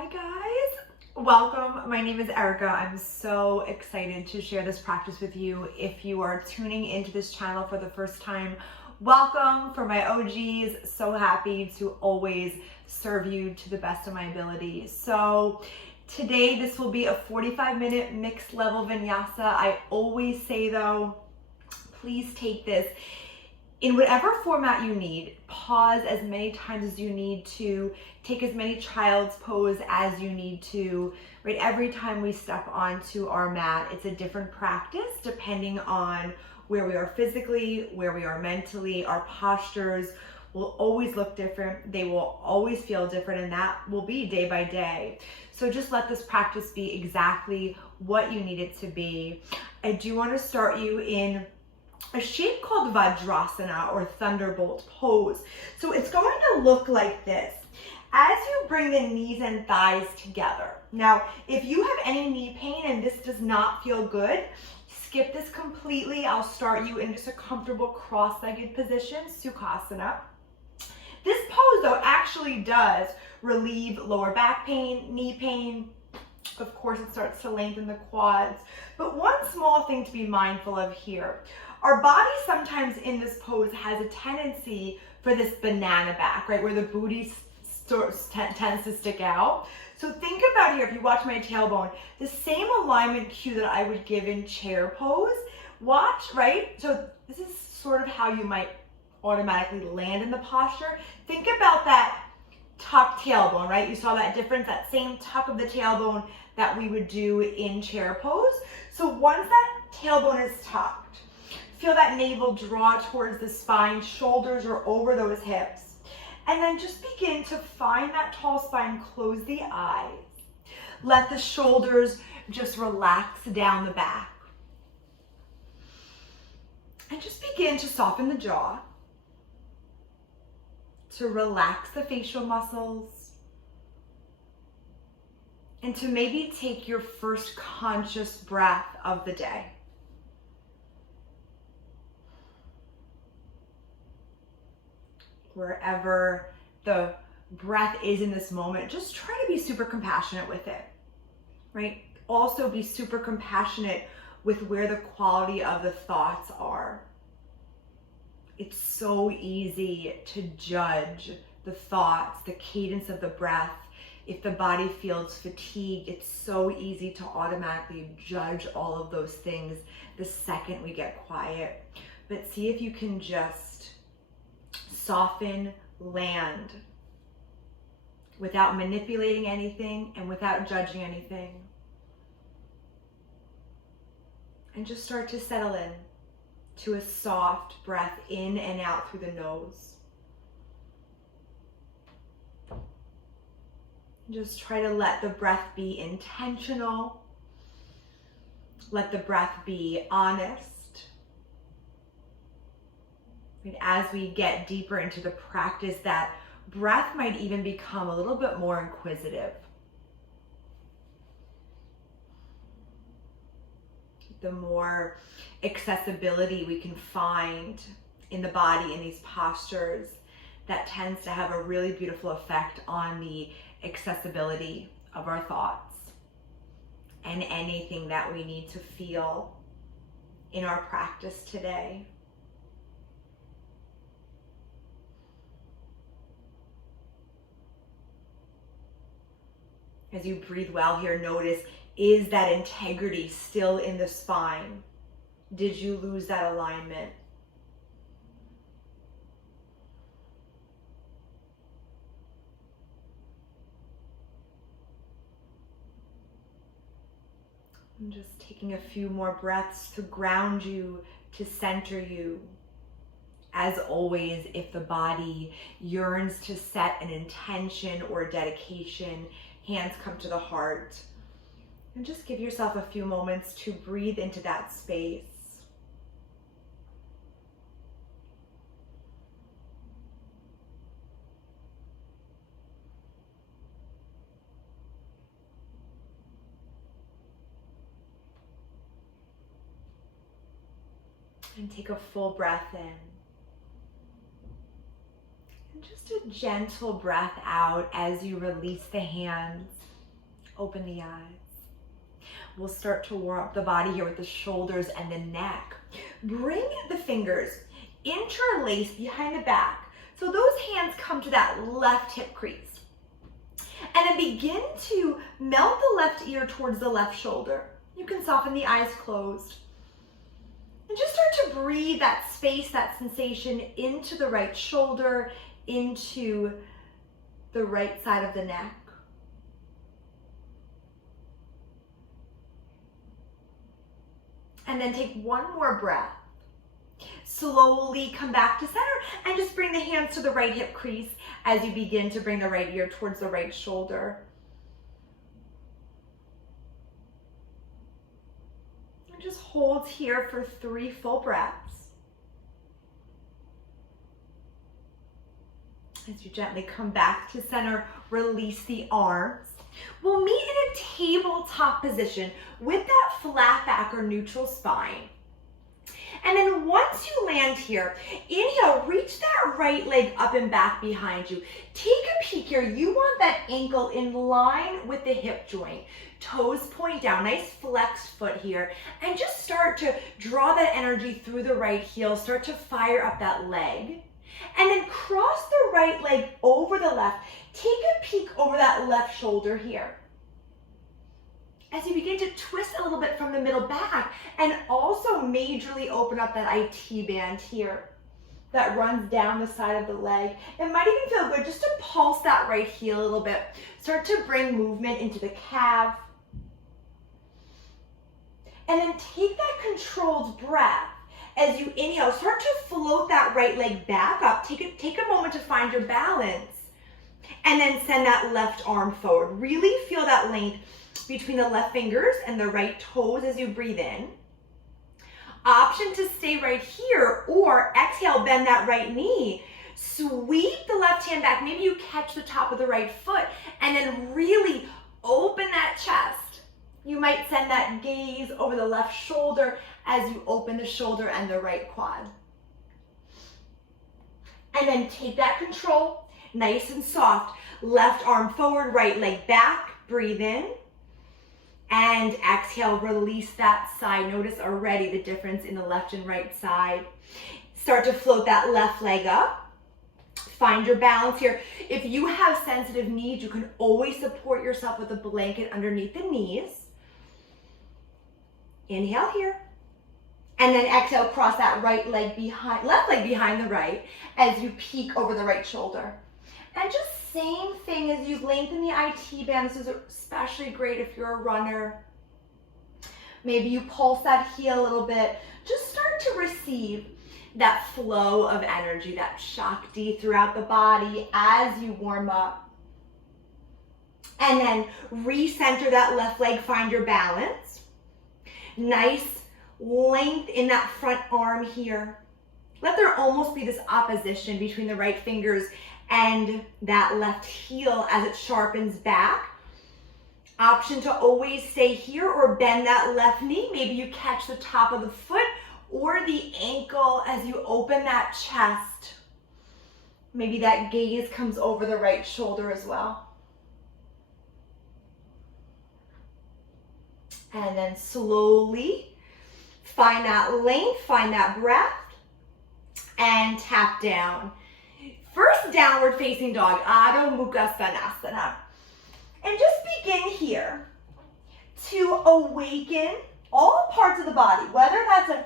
Hi guys, welcome. My name is Erica. I'm so excited to share this practice with you. If you are tuning into this channel for the first time, welcome. For my OGs, so happy to always serve you to the best of my ability. So today this will be a 45-minute mixed level vinyasa. I always say though, please take this in whatever format you need. Pause as many times as you need to, take as many child's pose as you need to, right? Every time we step onto our mat, it's a different practice depending on where we are physically, where we are mentally. Our postures will always look different. They will always feel different, and that will be day by day. So just let this practice be exactly what you need it to be. I do want to start you in a shape called Vajrasana or thunderbolt pose. So it's going to look like this. As you bring the knees and thighs together. Now, if you have any knee pain and this does not feel good, skip this completely. I'll start you in just a comfortable cross-legged position, Sukhasana. This pose though actually does relieve lower back pain, knee pain. Of course, it starts to lengthen the quads. But one small thing to be mindful of here. Our body sometimes in this pose has a tendency for this banana back, right? Where the booty tends to stick out. So think about here, if you watch my tailbone, the same alignment cue that I would give in chair pose. Watch, right? So this is sort of how you might automatically land in the posture. Think about that tucked tailbone, right? You saw that difference, that same tuck of the tailbone that we would do in chair pose. So once that tailbone is tucked, feel that navel draw towards the spine, shoulders are over those hips. And then just begin to find that tall spine, close the eyes. Let the shoulders just relax down the back. And just begin to soften the jaw, to relax the facial muscles, and to maybe take your first conscious breath of the day. Wherever the breath is in this moment, just try to be super compassionate with it, right? Also be super compassionate with where the quality of the thoughts are. It's so easy to judge the thoughts, the cadence of the breath. If the body feels fatigued, it's so easy to automatically judge all of those things the second we get quiet. But see if you can just soften, land, without manipulating anything and without judging anything. And just start to settle in to a soft breath in and out through the nose. Just try to let the breath be intentional. Let the breath be honest. And as we get deeper into the practice, that breath might even become a little bit more inquisitive. The more accessibility we can find in the body in these postures, that tends to have a really beautiful effect on the accessibility of our thoughts and anything that we need to feel in our practice today. As you breathe well here, notice, is that integrity still in the spine? Did you lose that alignment? And just taking a few more breaths to ground you, to center you. As always, if the body yearns to set an intention or dedication, hands come to the heart. And just give yourself a few moments to breathe into that space. And take a full breath in. And just a gentle breath out as you release the hands. Open the eyes. We'll start to warm up the body here with the shoulders and the neck. Bring the fingers interlace behind the back. So those hands come to that left hip crease. And then begin to melt the left ear towards the left shoulder. You can soften the eyes closed. And just start to breathe that space, that sensation into the right shoulder, into the right side of the neck. And then take one more breath. Slowly come back to center and just bring the hands to the right hip crease as you begin to bring the right ear towards the right shoulder. And just hold here for 3 full breaths. As you gently come back to center, release the arms. We'll meet in a tabletop position with that flat back or neutral spine. And then once you land here, inhale, reach that right leg up and back behind you. Take a peek here. You want that ankle in line with the hip joint. Toes point down, nice flexed foot here. And just start to draw that energy through the right heel. Start to fire up that leg. And then cross the right leg over the left. Take a peek over that left shoulder here. As you begin to twist a little bit from the middle back and also majorly open up that IT band here that runs down the side of the leg. It might even feel good just to pulse that right heel a little bit. Start to bring movement into the calf. And then take that controlled breath. As you inhale, start to float that right leg back up. Take a moment to find your balance. And then send that left arm forward. Really feel that length between the left fingers and the right toes as you breathe in. Option to stay right here, or exhale, bend that right knee. Sweep the left hand back. Maybe you catch the top of the right foot and then really open that chest. You might send that gaze over the left shoulder as you open the shoulder and the right quad. And then take that control, nice and soft. Left arm forward, right leg back. Breathe in. And exhale, release that side. Notice already the difference in the left and right side. Start to float that left leg up. Find your balance here. If you have sensitive knees, you can always support yourself with a blanket underneath the knees. Inhale here. And then exhale, cross that left leg behind the right as you peek over the right shoulder. And just same thing as you lengthen the IT band. This is especially great if you're a runner. Maybe you pulse that heel a little bit. Just start to receive that flow of energy, that Shakti throughout the body as you warm up. And then recenter that left leg, find your balance. Nice length in that front arm here. Let there almost be this opposition between the right fingers and that left heel as it sharpens back. Option to always stay here or bend that left knee. Maybe you catch the top of the foot or the ankle as you open that chest. Maybe that gaze comes over the right shoulder as well. And then slowly find that length, find that breath, and tap down. First downward facing dog, Adho Mukha Svanasana. And just begin here to awaken all parts of the body, whether that's a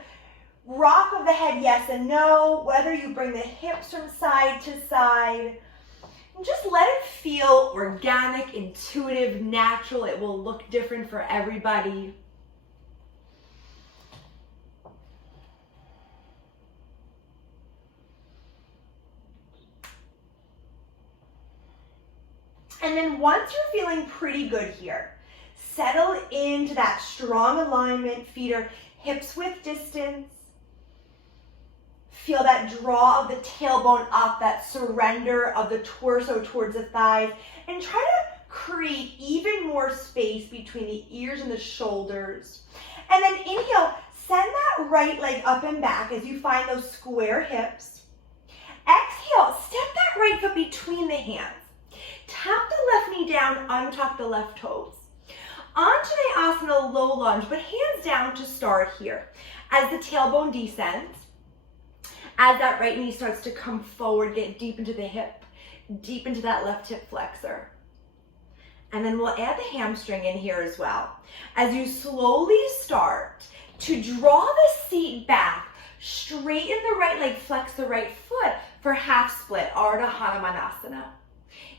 rock of the head, yes and no, whether you bring the hips from side to side. And just let it feel organic, intuitive, natural. It will look different for everybody. And then once you're feeling pretty good here, settle into that strong alignment, feet are hips width distance. Feel that draw of the tailbone up, that surrender of the torso towards the thighs, and try to create even more space between the ears and the shoulders. And then inhale, send that right leg up and back as you find those square hips. Exhale, step that that right foot between the hands. Tap the left knee down, untuck the left toes. Anjaneyasana, low lunge, but hands down to start here. As the tailbone descends, as that right knee starts to come forward, get deep into the hip, deep into that left hip flexor. And then we'll add the hamstring in here as well. As you slowly start to draw the seat back, straighten the right leg, flex the right foot for half split, Ardha Hanumanasana.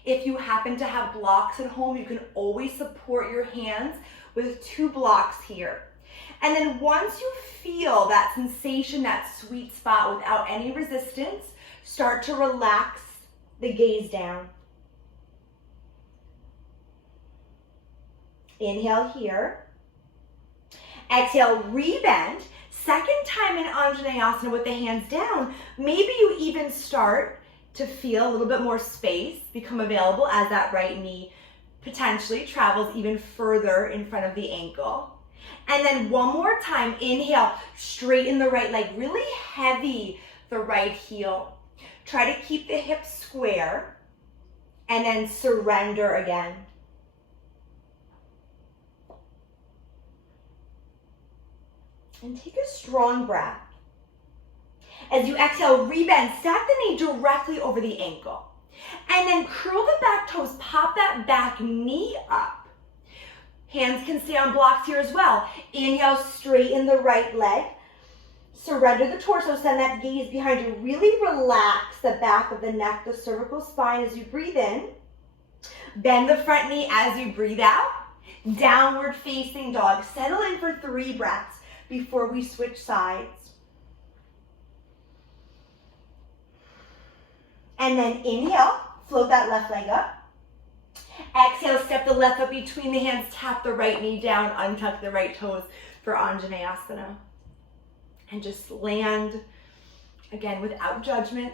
If you happen to have blocks at home, you can always support your hands with 2 blocks here. And then once you feel that sensation, that sweet spot without any resistance, start to relax the gaze down. Inhale here. Exhale, rebend. Second time in Anjaneyasana with the hands down. Maybe you even start to feel a little bit more space become available as that right knee potentially travels even further in front of the ankle. And then one more time, inhale, straighten the right leg, really heavy the right heel. Try to keep the hips square and then surrender again. And take a strong breath. As you exhale, rebend, stack the knee directly over the ankle. And then curl the back toes, pop that back knee up. Hands can stay on blocks here as well. Inhale, straighten the right leg. Surrender the torso, send that gaze behind you. Really relax the back of the neck, the cervical spine as you breathe in. Bend the front knee as you breathe out. Downward facing dog. Settle in for 3 breaths before we switch sides. And then inhale, float that left leg up. Exhale, step the left foot between the hands, tap the right knee down, untuck the right toes for Anjaneyasana. And just land, again, without judgment,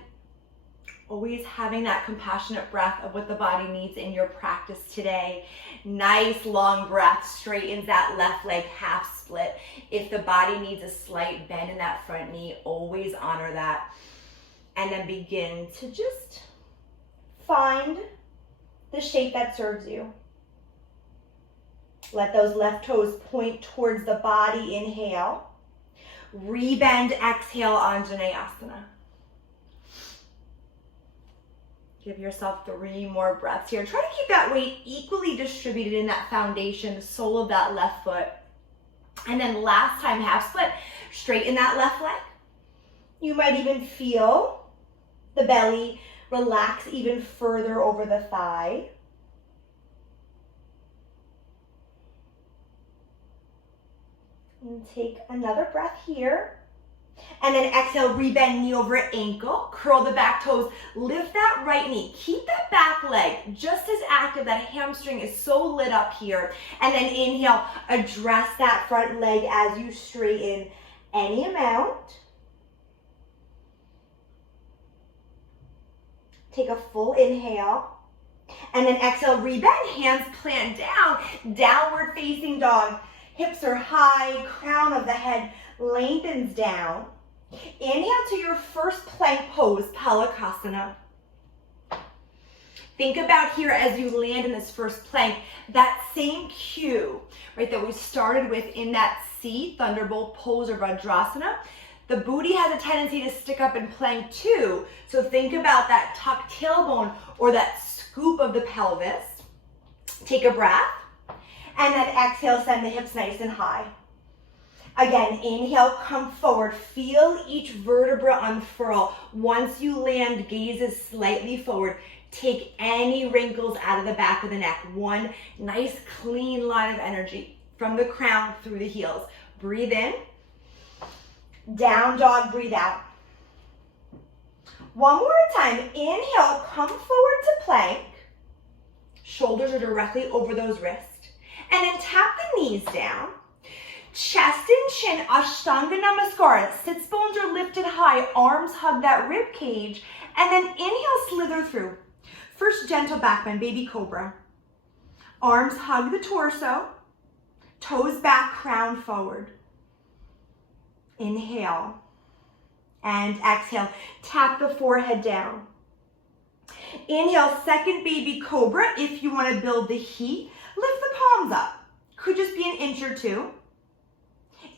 always having that compassionate breath of what the body needs in your practice today. Nice long breath, straightens that left leg, half split. If the body needs a slight bend in that front knee, always honor that. And then begin to just find the shape that serves you. Let those left toes point towards the body, inhale. Rebend, exhale, Anjaneyasana. Give yourself 3 more breaths here. Try to keep that weight equally distributed in that foundation, the sole of that left foot. And then last time, half split, straighten that left leg. You might even feel the belly relax even further over the thigh. And take another breath here. And then exhale, rebend knee over ankle. Curl the back toes. Lift that right knee. Keep that back leg just as active. That hamstring is so lit up here. And then inhale, address that front leg as you straighten any amount. Take a full inhale. And then exhale, rebend, hands plant down, downward facing dog. Hips are high, crown of the head lengthens down. Inhale to your first plank pose, Palakasana. Think about here as you land in this first plank, that same cue, right, that we started with in that seat, Thunderbolt pose or Vajrasana. The booty has a tendency to stick up in plank too. So think about that tucked tailbone or that scoop of the pelvis. Take a breath. And then exhale, send the hips nice and high. Again, inhale, come forward. Feel each vertebra unfurl. Once you land, gaze is slightly forward. Take any wrinkles out of the back of the neck. One nice clean line of energy from the crown through the heels. Breathe in. Down dog, breathe out. One more time. Inhale, come forward to plank. Shoulders are directly over those wrists. And then tap the knees down. Chest and chin, Ashtanga Namaskara. Sits bones are lifted high, arms hug that rib cage. And then inhale, slither through. First gentle back bend, baby cobra. Arms hug the torso. Toes back, crown forward. Inhale. And exhale. Tap the forehead down. Inhale, second baby cobra. If you want to build the heat, lift the palms up. Could just be an inch or two.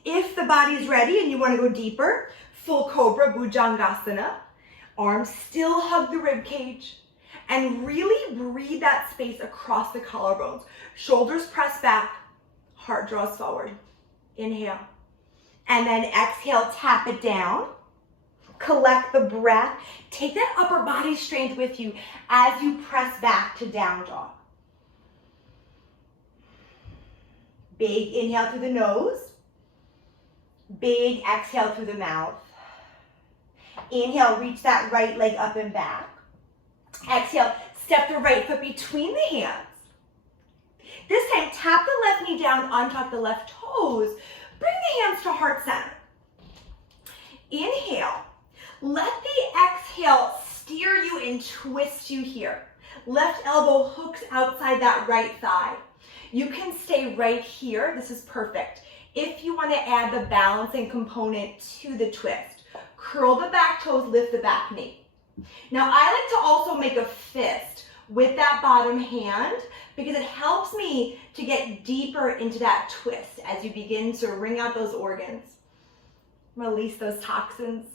If the body is ready and you want to go deeper, full cobra, bhujangasana. Arms still hug the rib cage. And really breathe that space across the collarbones. Shoulders press back, heart draws forward. Inhale. And then exhale, tap it down. Collect the breath. Take that upper body strength with you as you press back to down dog. Big inhale through the nose. Big exhale through the mouth. Inhale, reach that right leg up and back. Exhale, step the right foot between the hands. This time, tap the left knee down, untuck the left toes. Bring the hands to heart center. Inhale. Let the exhale steer you and twist you here. Left elbow hooks outside that right thigh. You can stay right here. This is perfect. If you want to add the balancing component to the twist, curl the back toes, lift the back knee. Now, I like to also make a fist with that bottom hand because it helps me to get deeper into that twist as you begin to wring out those organs. Release those toxins.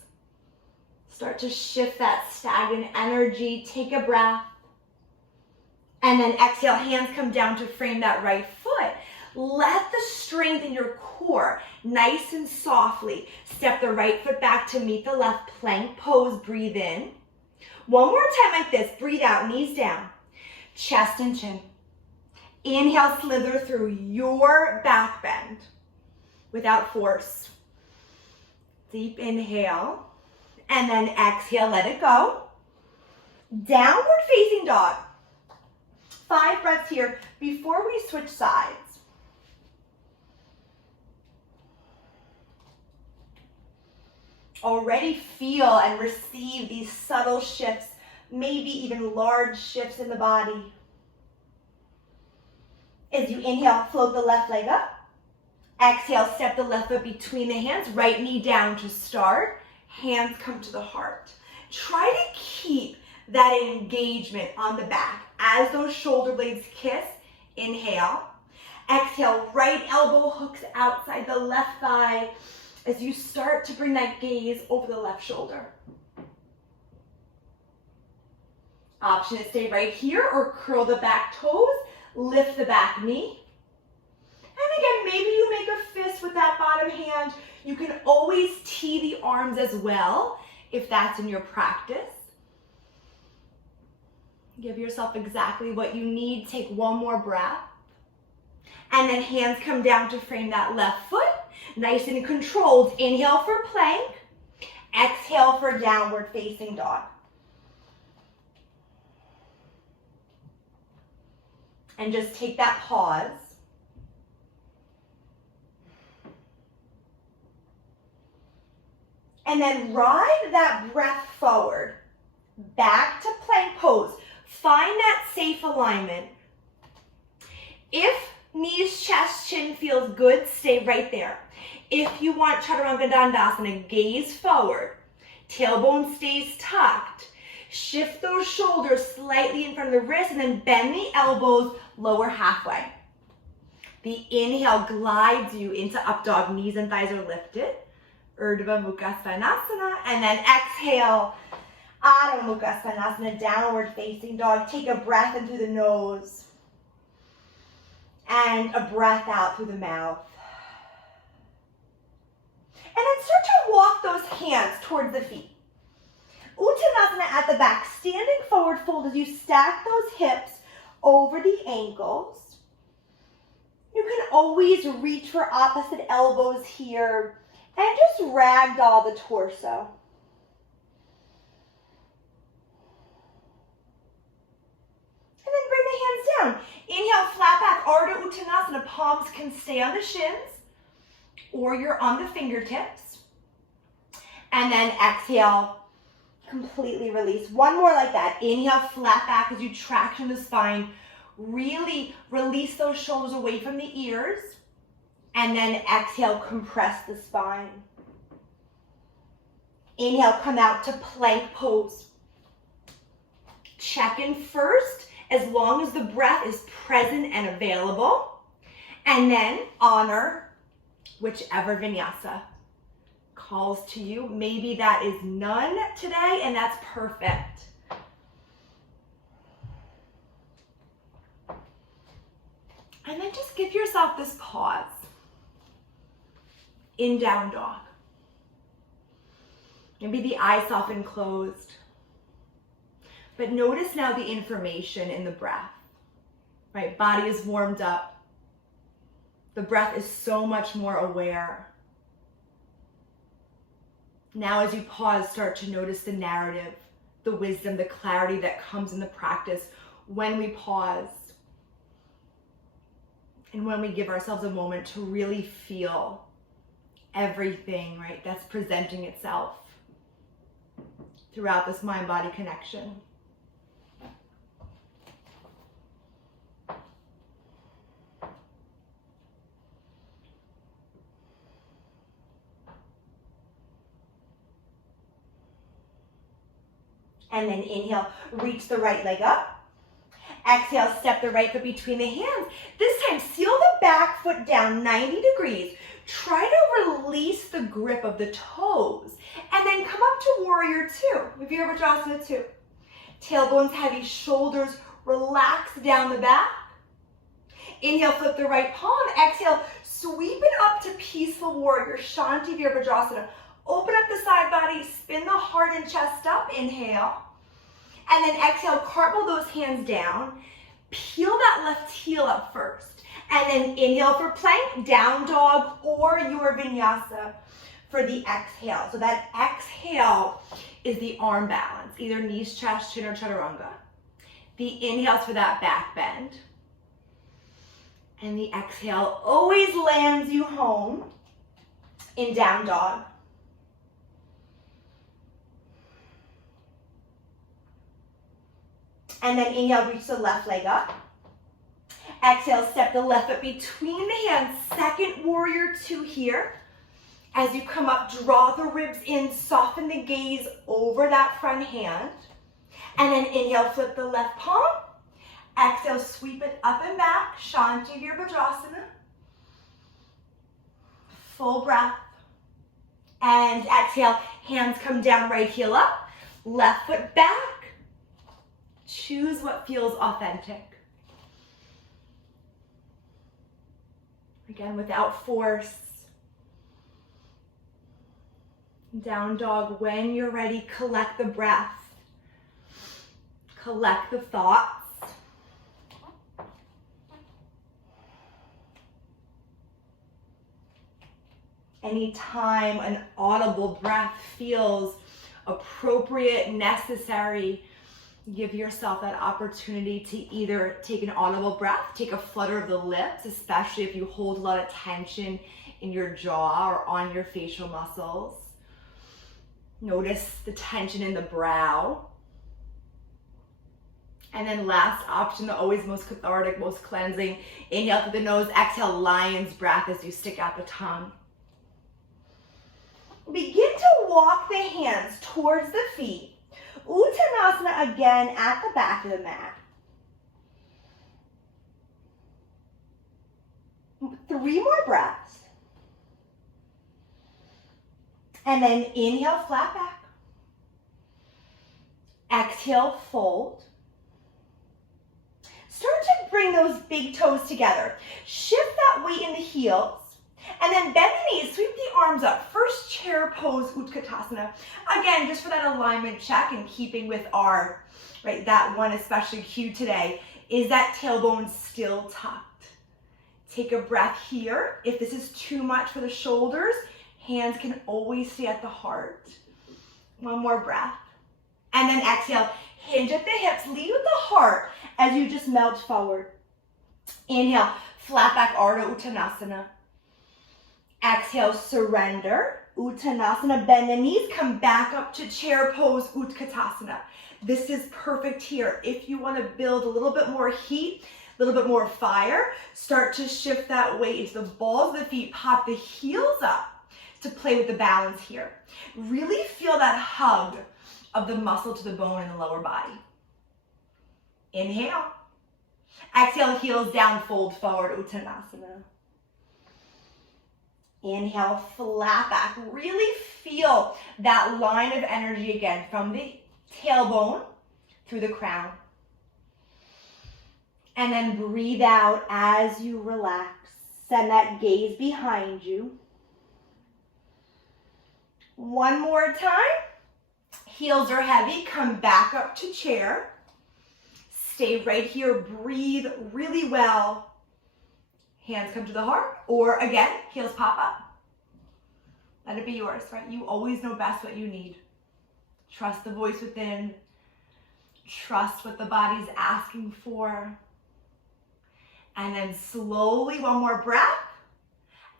Start to shift that stagnant energy. Take a breath. And then exhale, hands come down to frame that right foot. Let the strength in your core, nice and softly, step the right foot back to meet the left, plank pose, breathe in. One more time like this, breathe out, knees down, chest and chin. Inhale, slither through your back bend without force. Deep inhale, and then exhale, let it go. Downward facing dog. 5 breaths here before we switch sides. Already feel and receive these subtle shifts, maybe even large shifts in the body. As you inhale, float the left leg up. Exhale, step the left foot between the hands, right knee down to start. Hands come to the heart. Try to keep that engagement on the back. As those shoulder blades kiss, inhale. Exhale, right elbow hooks outside the left thigh as you start to bring that gaze over the left shoulder. Option to stay right here or curl the back toes, lift the back knee. And again, maybe you make a fist with that bottom hand. You can always tee the arms as well if that's in your practice. Give yourself exactly what you need. Take one more breath. And then hands come down to frame that left foot. Nice and controlled. Inhale for plank. Exhale for downward facing dog. And just take that pause. And then ride that breath forward. Back to plank pose. Find that safe alignment. If knees, chest, chin feels good, stay right there. If you want Chaturanga Dandasana, gaze forward. Tailbone stays tucked. Shift those shoulders slightly in front of the wrist and then bend the elbows lower halfway. The inhale glides you into up dog, knees and thighs are lifted. Urdhva Mukha Svanasana, and then exhale, Adho Mukha Svanasana, downward facing dog. Take a breath in through the nose and a breath out through the mouth. And then start to walk those hands towards the feet. Uttanasana at the back, standing forward fold as you stack those hips over the ankles. You can always reach for opposite elbows here and just ragdoll the torso. And then bring the hands down. Inhale, flat back, Ardha Uttanasana. Palms can stay on the shins or you're on the fingertips. And then exhale, completely release. One more like that. Inhale, flat back as you traction the spine. Really release those shoulders away from the ears. And then exhale, compress the spine. Inhale, come out to plank pose. Check in first, as long as the breath is present and available, and then honor whichever vinyasa calls to you. Maybe that is none today, and that's perfect. And then just give yourself this pause in down dog. Maybe the eyes often closed. But notice now the information in the breath, right? Body is warmed up. The breath is so much more aware. Now as you pause, start to notice the narrative, the wisdom, the clarity that comes in the practice when we pause and when we give ourselves a moment to really feel everything, right, that's presenting itself throughout this mind-body connection. And then inhale, reach the right leg up. Exhale, step the right foot between the hands. This time, seal the back foot down 90 degrees. Try to release the grip of the toes. And then come up to warrior two, Virabhadrasana 2. Tailbones heavy, shoulders relax down the back. Inhale, flip the right palm. Exhale, sweep it up to peaceful warrior, Shanti Virabhadrasana. Open up the side body, spin the heart and chest up, inhale. And then exhale, cartwheel those hands down. Peel that left heel up first. And then inhale for plank, down dog, or your vinyasa for the exhale. So that exhale is the arm balance, either knees, chest, chin, or chaturanga. The inhale's for that back bend. And the exhale always lands you home in down dog. And then inhale, reach the left leg up. Exhale, step the left foot between the hands. Second warrior two here. As you come up, draw the ribs in, soften the gaze over that front hand. And then inhale, flip the left palm. Exhale, sweep it up and back, Shanti Virabhadrasana. Full breath. And exhale, hands come down, right heel up, left foot back. Choose what feels authentic. Again, without force. Down dog, when you're ready, collect the breath. Collect the thoughts. Anytime an audible breath feels appropriate, necessary, give yourself that opportunity to either take an audible breath, take a flutter of the lips, especially if you hold a lot of tension in your jaw or on your facial muscles. Notice the tension in the brow. And then last option, the always most cathartic, most cleansing, inhale through the nose, exhale, lion's breath as you stick out the tongue. Begin to walk the hands towards the feet. Uttanasana again at the back of the mat. 3 more breaths. And then inhale, flat back. Exhale, fold. Start to bring those big toes together. Shift that weight in the heels. And then bend the knees, sweep the arms up. First chair pose, Utkatasana. Again, just for that alignment check and keeping with our, right, that one especially cue today, is that tailbone still tucked? Take a breath here. If this is too much for the shoulders, hands can always stay at the heart. One more breath. And then exhale, hinge at the hips, lead with the heart as you just melt forward. Inhale, flat back Ardha Uttanasana. Exhale, surrender, Uttanasana, bend the knees, come back up to chair pose, Utkatasana. This is perfect here. If you want to build a little bit more heat, a little bit more fire, start to shift that weight into the balls of the feet, pop the heels up to play with the balance here. Really feel that hug of the muscle to the bone in the lower body. Inhale. Exhale, heels down, fold forward, Uttanasana. Inhale, flat back. Really feel that line of energy again from the tailbone through the crown. And then breathe out as you relax. Send that gaze behind you. One more time. Heels are heavy. Come back up to chair. Stay right here. Breathe really well. Hands come to the heart. Or again, heels pop up. Let it be yours, right? You always know best what you need. Trust the voice within. Trust what the body's asking for. And then slowly, one more breath.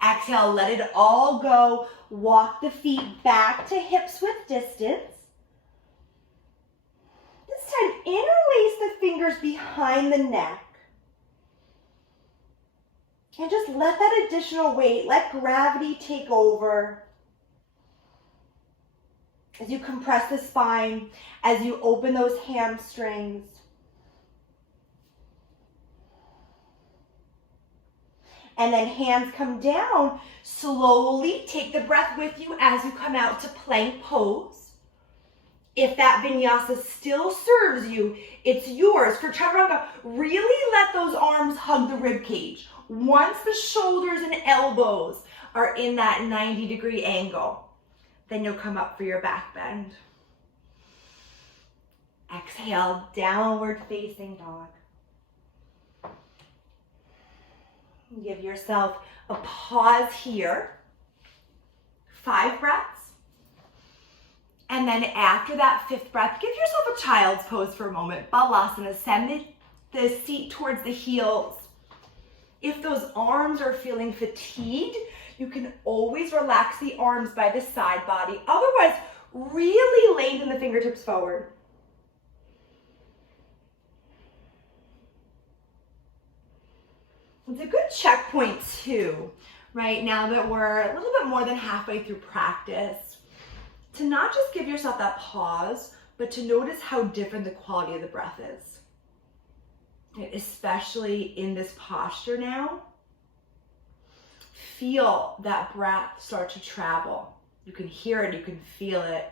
Exhale, let it all go. Walk the feet back to hips with distance. This time, interlace the fingers behind the neck. And just let that additional weight, let gravity take over. As you compress the spine, as you open those hamstrings. And then hands come down. Slowly take the breath with you as you come out to plank pose. If that vinyasa still serves you, it's yours. For chaturanga, really let those arms hug the rib cage. Once the shoulders and elbows are in that 90-degree angle, then you'll come up for your back bend. Exhale, downward facing dog. Give yourself a pause here. 5 breaths. And then after that 5th breath, give yourself a child's pose for a moment. Balasana, send the seat towards the heels. If those arms are feeling fatigued, you can always relax the arms by the side body. Otherwise, really lengthen the fingertips forward. It's a good checkpoint too, right? Now that we're a little bit more than halfway through practice, to not just give yourself that pause, but to notice how different the quality of the breath is. Especially in this posture now. Feel that breath start to travel. You can hear it, you can feel it,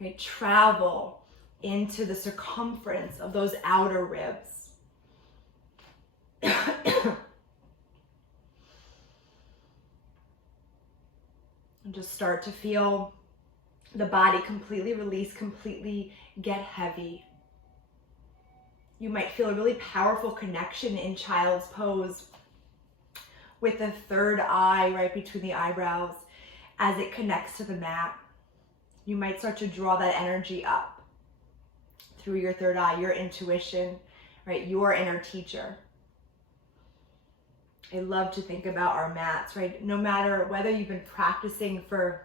right? Travel into the circumference of those outer ribs. And just start to feel the body completely release, completely get heavy. You might feel a really powerful connection in child's pose with the third eye right between the eyebrows as it connects to the mat. You might start to draw that energy up through your third eye, your intuition, right? Your inner teacher. I love to think about our mats, right? No matter whether you've been practicing for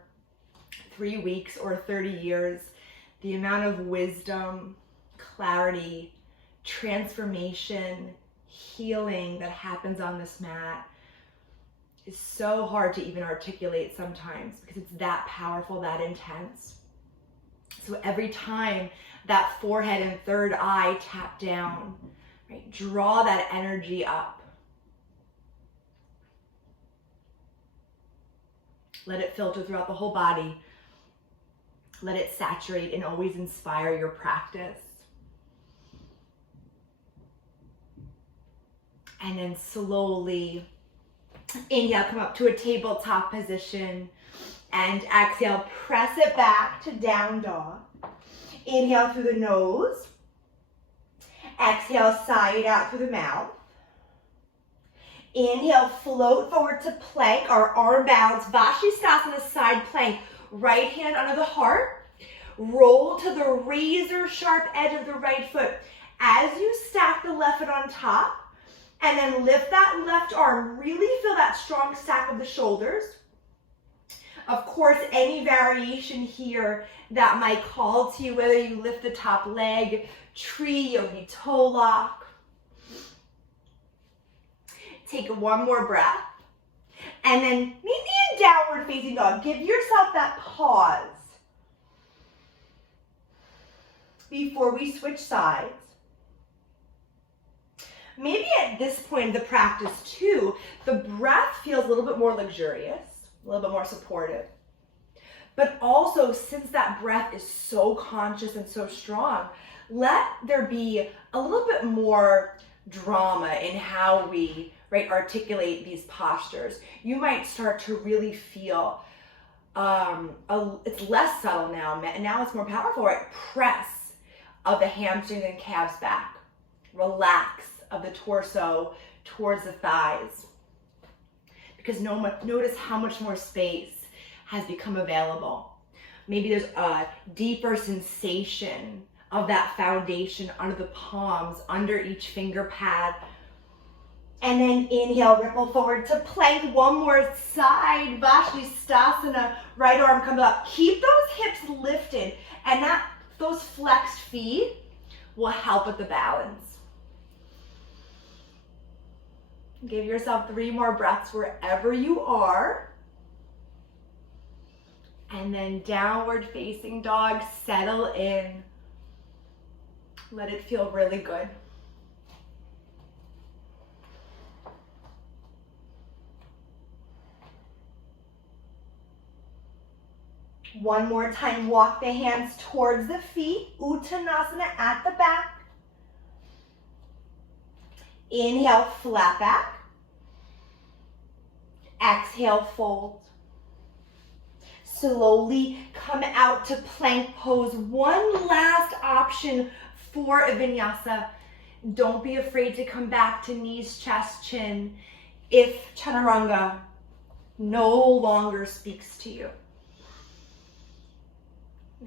3 weeks or 30 years, the amount of wisdom, clarity, transformation, healing that happens on this mat is so hard to even articulate sometimes because it's that powerful, that intense. So every time that forehead and third eye tap down, right, draw that energy up. Let it filter throughout the whole body. Let it saturate and always inspire your practice. And then slowly inhale, come up to a tabletop position. And exhale, press it back to down dog. Inhale through the nose. Exhale, sigh it out through the mouth. Inhale, float forward to plank, our arm balance, Vashisthasana side plank. Right hand under the heart. Roll to the razor sharp edge of the right foot. As you stack the left foot on top, and then lift that left arm. Really feel that strong stack of the shoulders. Of course, any variation here that might call to you, whether you lift the top leg, tree, yogi toe lock. Take one more breath. And then maybe in downward facing dog, give yourself that pause before we switch sides. Maybe at this point in the practice too, the breath feels a little bit more luxurious, a little bit more supportive. But also, since that breath is so conscious and so strong, let there be a little bit more drama in how we articulate these postures. You might start to really feel, it's less subtle now, and now it's more powerful, right? Press of the hamstrings and calves back. Relax of the torso towards the thighs. Because notice how much more space has become available. Maybe there's a deeper sensation of that foundation under the palms, under each finger pad. And then inhale, ripple forward to plank. One more side, Vashisthasana. Right arm comes up. Keep those hips lifted, and those flexed feet will help with the balance. Give yourself 3 more breaths wherever you are. And then downward facing dog, settle in. Let it feel really good. One more time, walk the hands towards the feet. Uttanasana at the back. Inhale, flat back. Exhale, fold. Slowly come out to plank pose. One last option for a vinyasa. Don't be afraid to come back to knees, chest, chin if chaturanga no longer speaks to you.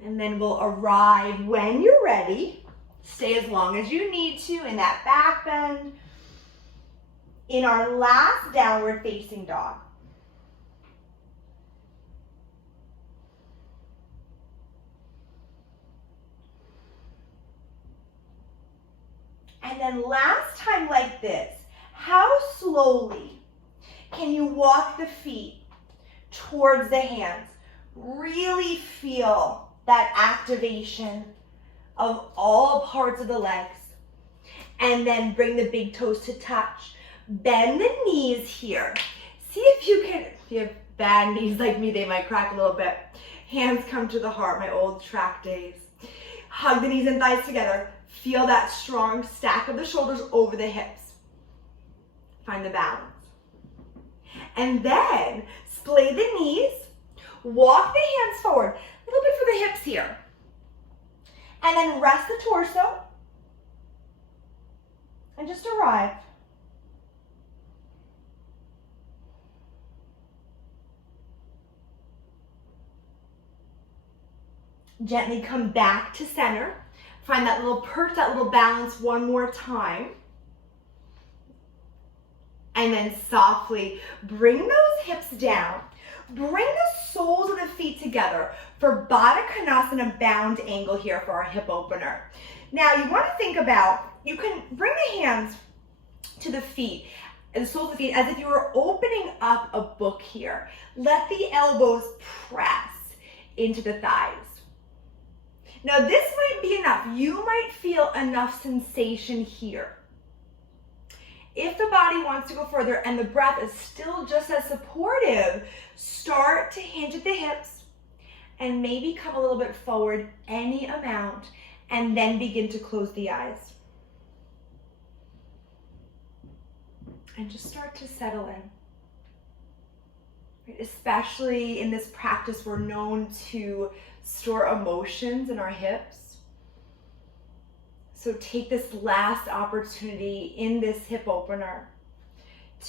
And then we'll arrive when you're ready. Stay as long as you need to in that back bend. In our last downward facing dog. And then last time like this, how slowly can you walk the feet towards the hands? Really feel that activation of all parts of the legs. And then bring the big toes to touch. Bend the knees here. See if you have bad knees like me, they might crack a little bit. Hands come to the heart, my old track days. Hug the knees and thighs together. Feel that strong stack of the shoulders over the hips. Find the balance. And then splay the knees. Walk the hands forward. A little bit for the hips here. And then rest the torso. And just arrive. Gently come back to center. Find that little perch, that little balance one more time. And then softly bring those hips down. Bring the soles of the feet together for Baddha Konasana bound angle here for our hip opener. Now you want to think about, you can bring the hands to the feet, the soles of the feet, as if you were opening up a book here. Let the elbows press into the thighs. Now this might be enough. You might feel enough sensation here. If the body wants to go further and the breath is still just as supportive, start to hinge at the hips and maybe come a little bit forward, any amount, and then begin to close the eyes. And just start to settle in. Especially in this practice, we're known to store emotions in our hips. So take this last opportunity in this hip opener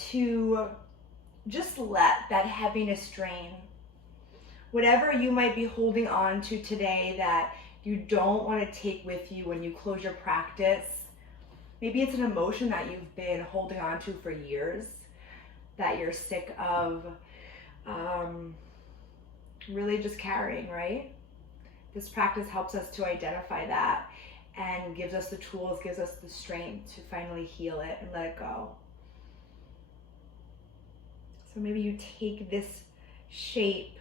to just let that heaviness drain. Whatever you might be holding on to today that you don't want to take with you when you close your practice. Maybe it's an emotion that you've been holding on to for years, that you're sick of really just carrying, right? This practice helps us to identify that and gives us the tools, gives us the strength to finally heal it and let it go. So maybe you take this shape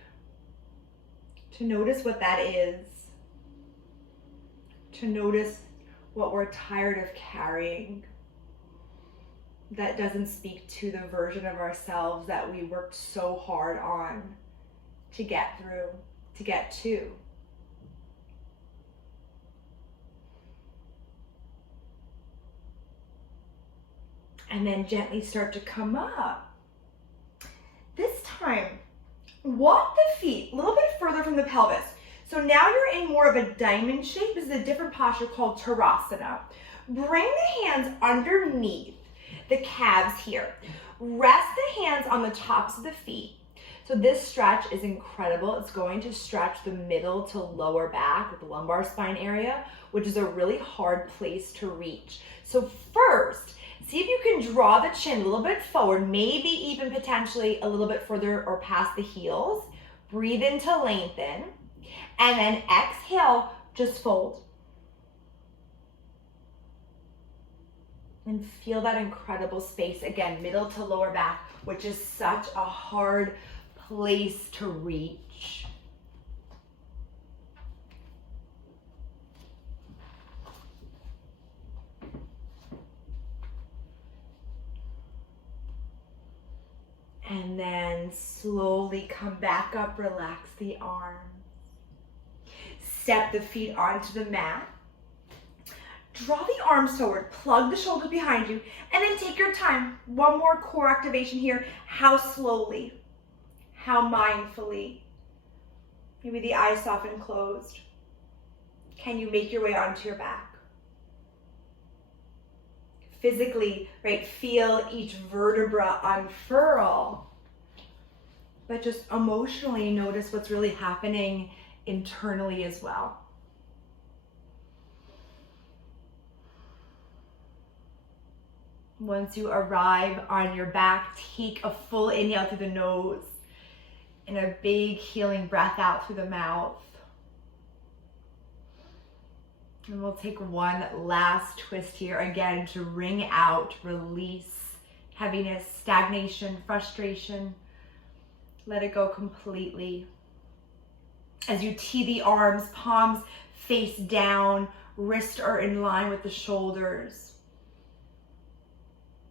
to notice what that is, to notice what we're tired of carrying, that doesn't speak to the version of ourselves that we worked so hard on to get through, to get to. And then gently start to come up. This time, walk the feet a little bit further from the pelvis. So now you're in more of a diamond shape. This is a different posture called Tadasana. Bring the hands underneath the calves here. Rest the hands on the tops of the feet. So this stretch is incredible. It's going to stretch the middle to lower back with the lumbar spine area, which is a really hard place to reach. So first, see if you can draw the chin a little bit forward, maybe even potentially a little bit further or past the heels. Breathe in to lengthen. And then exhale, just fold. And feel that incredible space. Again, middle to lower back, which is such a hard place to reach. And then slowly come back up, relax the arms. Step the feet onto the mat. Draw the arms forward, plug the shoulders behind you, and then take your time. One more core activation here. How slowly, how mindfully. Maybe the eyes soft closed. Can you make your way onto your back? Physically, right, feel each vertebra unfurl, but just emotionally notice what's really happening internally as well. Once you arrive on your back, take a full inhale through the nose and a big healing breath out through the mouth. And we'll take one last twist here again to wring out, release heaviness, stagnation, frustration. Let it go completely. As you tee the arms, palms face down, wrists are in line with the shoulders.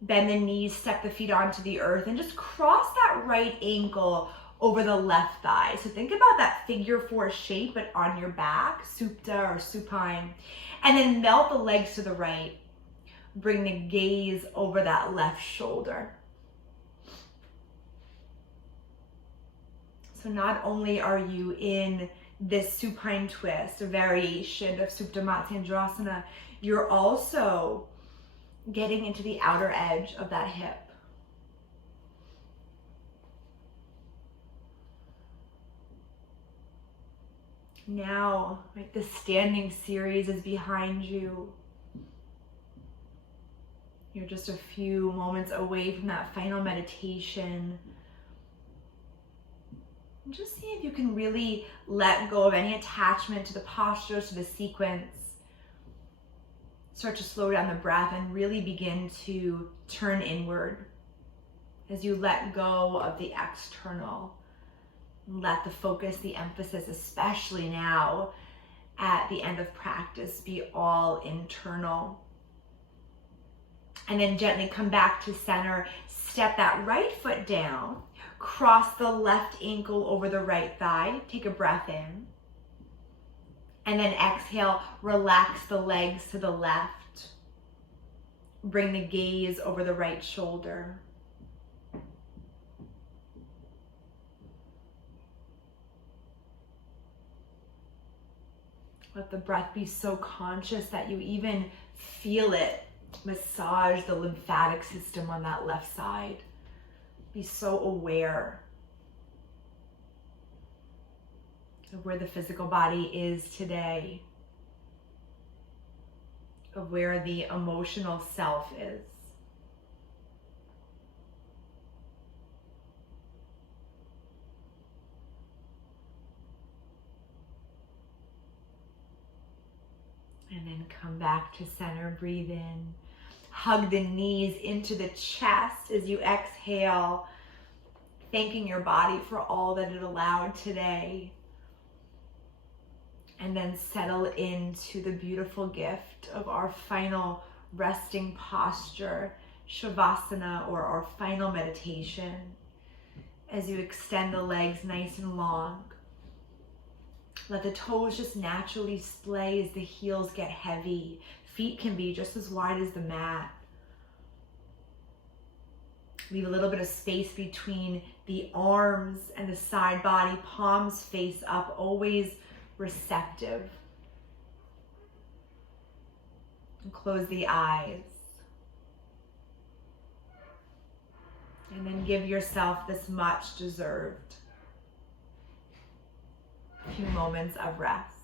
Bend the knees, step the feet onto the earth, and just cross that right ankle over the left thigh. So think about that figure four shape, but on your back, supta or supine. And then melt the legs to the right. Bring the gaze over that left shoulder. So not only are you in this supine twist, a variation of Supta Matsyendrasana, you're also getting into the outer edge of that hip. Now, right, the standing series is behind you. You're just a few moments away from that final meditation. And just see if you can really let go of any attachment to the postures, to the sequence. Start to slow down the breath and really begin to turn inward as you let go of the external. Let the focus, the emphasis, especially now at the end of practice, be all internal. And then gently come back to center. Step that right foot down. Cross the left ankle over the right thigh. Take a breath in. And then exhale, relax the legs to the left. Bring the gaze over the right shoulder. Let the breath be so conscious that you even feel it massage the lymphatic system on that left side. Be so aware of where the physical body is today, of where the emotional self is. And then come back to center, breathe in. Hug the knees into the chest as you exhale, thanking your body for all that it allowed today. And then settle into the beautiful gift of our final resting posture, Savasana, or our final meditation, as you extend the legs nice and long. Let the toes just naturally splay as the heels get heavy. Feet can be just as wide as the mat. Leave a little bit of space between the arms and the side body, palms face up, always receptive. And close the eyes. And then give yourself this much deserved few moments of rest.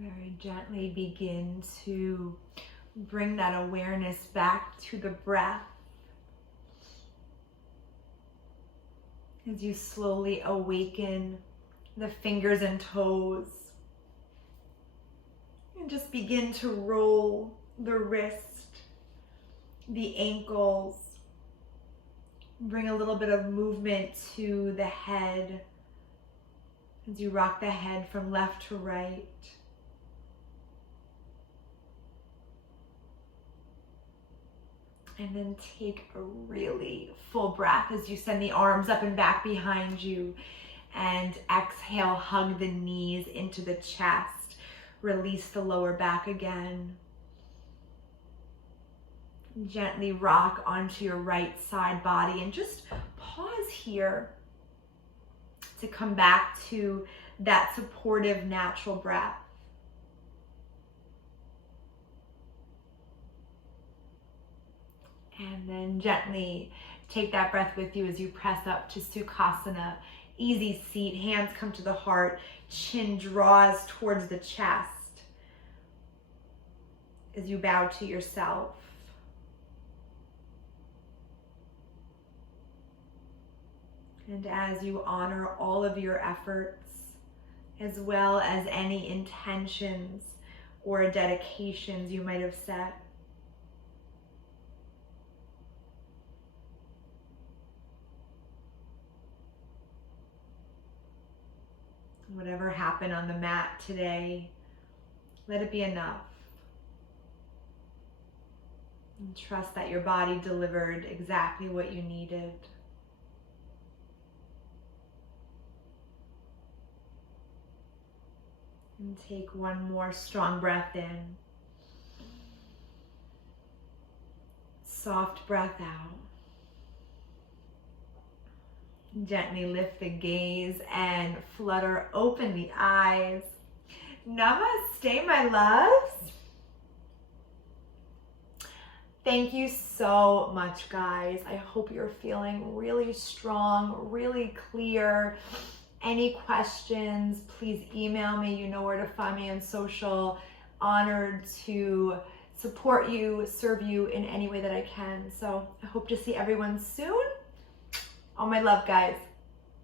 Very gently begin to bring that awareness back to the breath as you slowly awaken the fingers and toes, and just begin to roll the wrist, the ankles. Bring a little bit of movement to the head as you rock the head from left to right. And then take a really full breath as you send the arms up and back behind you. And exhale, hug the knees into the chest. Release the lower back again. Gently rock onto your right side body and just pause here to come back to that supportive natural breath. And then gently take that breath with you as you press up to Sukhasana. Easy seat, hands come to the heart, chin draws towards the chest as you bow to yourself. And as you honor all of your efforts, as well as any intentions or dedications you might have set, whatever happened on the mat today, let it be enough. And trust that your body delivered exactly what you needed. And take one more strong breath in. Soft breath out. Gently lift the gaze and flutter open the eyes. Namaste, my loves. Thank you so much, guys. I hope you're feeling really strong, really clear. Any questions, please email me. You know where to find me on social. Honored to support you, serve you in any way that I can. So I hope to see everyone soon. All my love, guys.